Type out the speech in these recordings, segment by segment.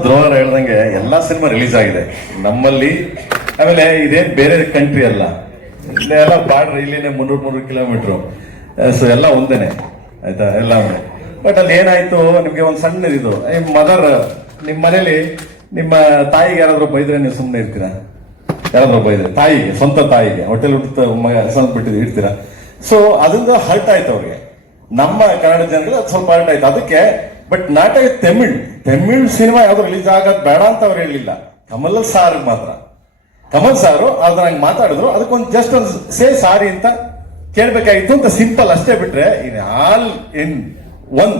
ದ್ರೋಹರ್ ಹೇಳ್ದಂಗೆ ಎಲ್ಲಾ cinema release ಆಗಿದೆ. ನಮ್ಮಲ್ಲಿ, ಆಮೇಲೆ ಇದೇನ್ ಬೇರೆ ಕಂಟ್ರಿ ಅಲ್ಲ. ಎಲ್ಲ ಬಾರ್ಡರ್ ಇಲ್ಲೇನೆ ಮುನ್ನೂರ್, ಮುನ್ನೂರು ಕಿಲೋಮೀಟರ್ ಸೊ ಎಲ್ಲ ಒಂದೇನೆ. ಆಯ್ತಾ? ಎಲ್ಲ ಬಟ್ ಅಲ್ಲಿ ಏನಾಯ್ತು? ನಿಮ್ಗೆ ಒಂದು ಸಣ್ಣ ಇದು. ಮದರ್ ನಿಮ್ ಮನೇಲಿ ನಿಮ್ಮ ತಾಯಿಗೆ ಯಾರಾದ್ರೂ ಬೈದ್ರೆ ನೀವು ಸುಮ್ಮನೆ ಇರ್ತೀರಾ? ಯಾರಾದ್ರೂ ಬೈದ್ರೆ? ತಾಯಿಗೆ, ಸ್ವಂತ ತಾಯಿಗೆ. ಹೋಟೆಲ್ ಹುಟ್ಟ ಮಗ ಬಿಟ್ಟಿದ್ದು ಇಡ್ತೀರಾ? ಸೊ ಅದರಿಂದ ಹರ್ಟ್ ಆಯ್ತು ಅವ್ರಿಗೆ. ನಮ್ಮ ಕನ್ನಡ ಜನರಿಗೆ ಅದು ಸ್ವಲ್ಪ ಹರ್ಟ್ ಆಯ್ತು. ಅದಕ್ಕೆ ಬಟ್ ನಾಟಕ ತಮಿಳ್ ತಮಿಳ್ ಸಿನಿಮಾ ಯಾವ್ದು ರಿಲೀಸ್ ಆಗೋದ್ ಬೇಡ ಅಂತ ಅವ್ರು ಹೇಳಿಲ್ಲ. ಕಮಲ್ ಸಾರ್ ಮಾತ್ರ. ಕಮಲ್ ಸಾರು ಅದ್ರ ಹಂಗೆ ಮಾತಾಡಿದ್ರು, ಅದಕ್ಕೊಂದು ಜಸ್ಟ್ ಒಂದು ಸೇ ಸಾರಿ ಅಂತ ಕೇಳ್ಬೇಕಾಗಿತ್ತು ಅಂತ ಸಿಂಪಲ್ ಅಷ್ಟೇ ಬಿಟ್ರೆ ಇನ್ ಆಲ್ ಇನ್ ಒನ್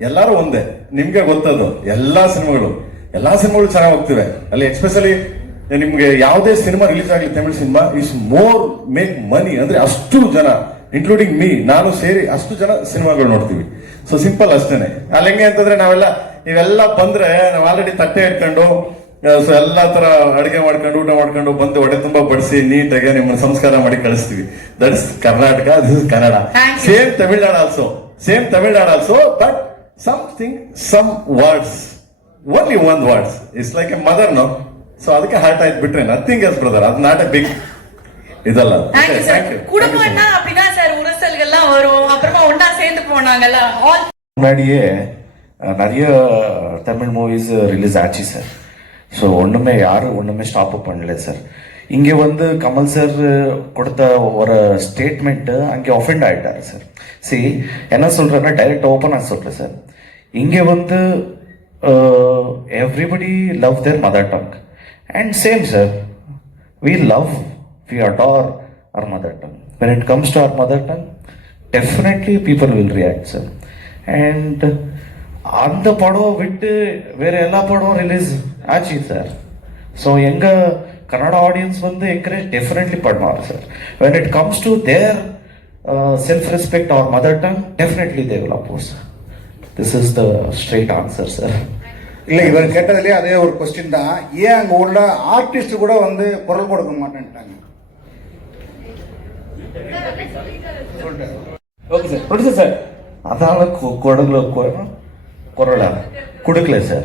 ಎಲ್ಲರೂ ಒಂದೇ. ನಿಮ್ಗೆ ಗೊತ್ತದು. ಎಲ್ಲಾ ಸಿನಿಮಾಗಳು ಎಲ್ಲಾ ಸಿನಿಮಾಗಳು ಚೆನ್ನಾಗಿ ಹೋಗ್ತಿವೆ. ಅಲ್ಲಿ ಎಕ್ಸ್ಪೆಷಲಿ ನಿಮ್ಗೆ ಯಾವುದೇ ಸಿನಿಮಾ ರಿಲೀಸ್ ಆಗಲಿ Tamil cinema is more make money ಅಂದ್ರೆ ಅಷ್ಟು ಜನ ಇನ್ಕ್ಲೂಡಿಂಗ್ ಮೀ ನಾನು ಸೇರಿ ಅಷ್ಟು ಜನ ಸಿನಿಮಾಗಳು ನೋಡ್ತೀವಿ. ಸೊ ಸಿಂಪಲ್ ಅಷ್ಟೇನೆ. ಅಲ್ಲಿ ಹೆಂಗೆ ಅಂತಂದ್ರೆ ನಾವೆಲ್ಲ ನೀವೆಲ್ಲ ಬಂದ್ರೆ ನಾವು ಆಲ್ರೆಡಿ ತಟ್ಟೆ ಇಟ್ಕೊಂಡು ಸೊ ಎಲ್ಲಾ ತರ ಅಡುಗೆ ಮಾಡ್ಕೊಂಡು ಊಟ ಮಾಡ್ಕೊಂಡು ಬಂದು ಹೊಡೆ ತುಂಬಾ ಬಡಿಸಿ ನೀಟಾಗಿ ನಿಮ್ಮನ್ನ ಸಂಸ್ಕಾರ ಮಾಡಿ ಕಳಿಸ್ತೀವಿ. That is Karnataka this is Kannada. Same Tamil Nadu also same Tamil Nadu also but something some words only one words it's like a mother no so ಅದಕ್ಕೆ ಹಾರ್ಟ್ ಆಯ್ತು ಬಿಟ್ರೆ ನಥಿಂಗ್ ಎಲ್ಸ್ ಬ್ರದರ್ ಅದು not a big ಇದಲ್ಲ thank you ரிஹர்சல்கள்லாம் வரும். அப்புறமா ஒன்னா சேர்ந்து போனாங்கல்ல ஆல் முன்னாடியே நிறைய தமிழ் மூவிஸ் ரிலீஸ் ஆச்சு சார் ஸோ ஒன்றுமே யாரும் ஒன்றுமே ஸ்டாப் பண்ணல சார் இங்கே வந்து கமல் சார் கொடுத்த ஒரு ஸ்டேட்மெண்ட்டு அங்கே ஒஃபெண்ட் ஆகிட்டாரு சார் சி என்ன சொல்கிறேன்னா டைரக்ட் ஓப்பனாக சொல்கிறேன் சார் இங்கே வந்து everybody love their mother tongue and same sir we love we adore our mother tongue When it comes to our mother tongue, definitely people will react, sir. And அந்த படம் விட்டு வேற எல்லா படம் ரிலீஸ் ஆச்சு சார் ஸோ எங்க Kannada audience வந்து encourage definitely பண்ணுவார் sir when it comes to their self respect our mother tongue definitely they will oppose this is the straight answer sir இல்லை இவர் கேட்டதுலேயே அதே ஒரு கொஸ்டின் தான். ஏன் அங்கே உள்ள ஆர்டிஸ்ட் கூட வந்து குரல் கொடுக்க மாட்டேன்ட்டாங்க? Okay sir. ப்ரொடியூசர் சார் அதனால கு- குரல் கு- குரலா? கொடுக்கல சார்.